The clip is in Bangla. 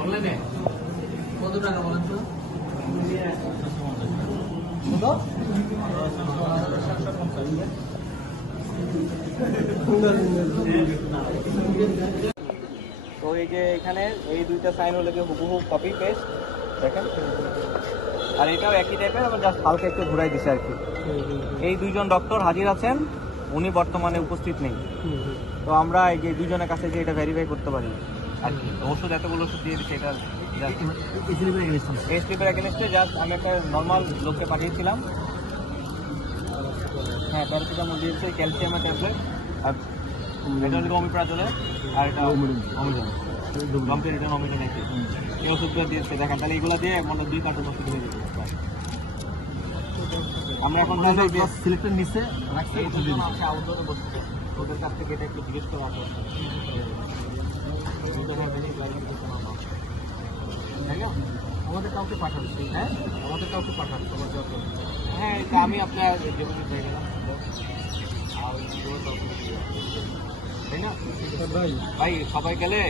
অনলাইনে কত টাকা বলেন তো? তো এই যে এখানে এই দুইটা সাইন হলে কি হুবহু কপি পেস্ট দেখেন, আর এটাও একই টাইপের, আবার জাস্ট হালকা একটু ঘুরাই দিছে আর কি। এই দুইজন ডক্টর হাজির আছেন, উনি বর্তমানে উপস্থিত নেই। তো আমরা এই যে দুইজনের কাছে যে এটা ভেরিফাই করতে পারি আর কি। ওষুধ এতগুলো ওষুধ দিয়ে দিচ্ছে, এটা এই স্লিপের এগেনস্টে জাস্ট আমি একটা নর্মাল লোককে পাঠিয়েছিলাম। হ্যাঁ, প্যারাসিটামল দিয়েছে, ক্যালসিয়ামের ট্যাবলেট, আর এটা হলো অমিপ্রাজলে, আর এটা অমিজন গম্পের, এটা অমিজন একই। এই ওষুধগুলো দিয়েছে দেখেন, তাহলে এগুলো দিয়ে মনে 2 কার্টন ওষুধ হয়ে যাবে। আমরা এখন সিলেক্টের নিচে রাখছি, আউটডোরে বসছে, ওদের কাছ থেকে এটা একটু জিজ্ঞেস করে আসা, তাই না? আমাদের কাউকে পাঠাচ্ছি, হ্যাঁ আমাদের কাউকে পাঠাচ্ছি, হ্যাঁ এটা আমি আপনার ডেপুটি হয়ে গেলাম, তাই না ভাই? সবাই গেলে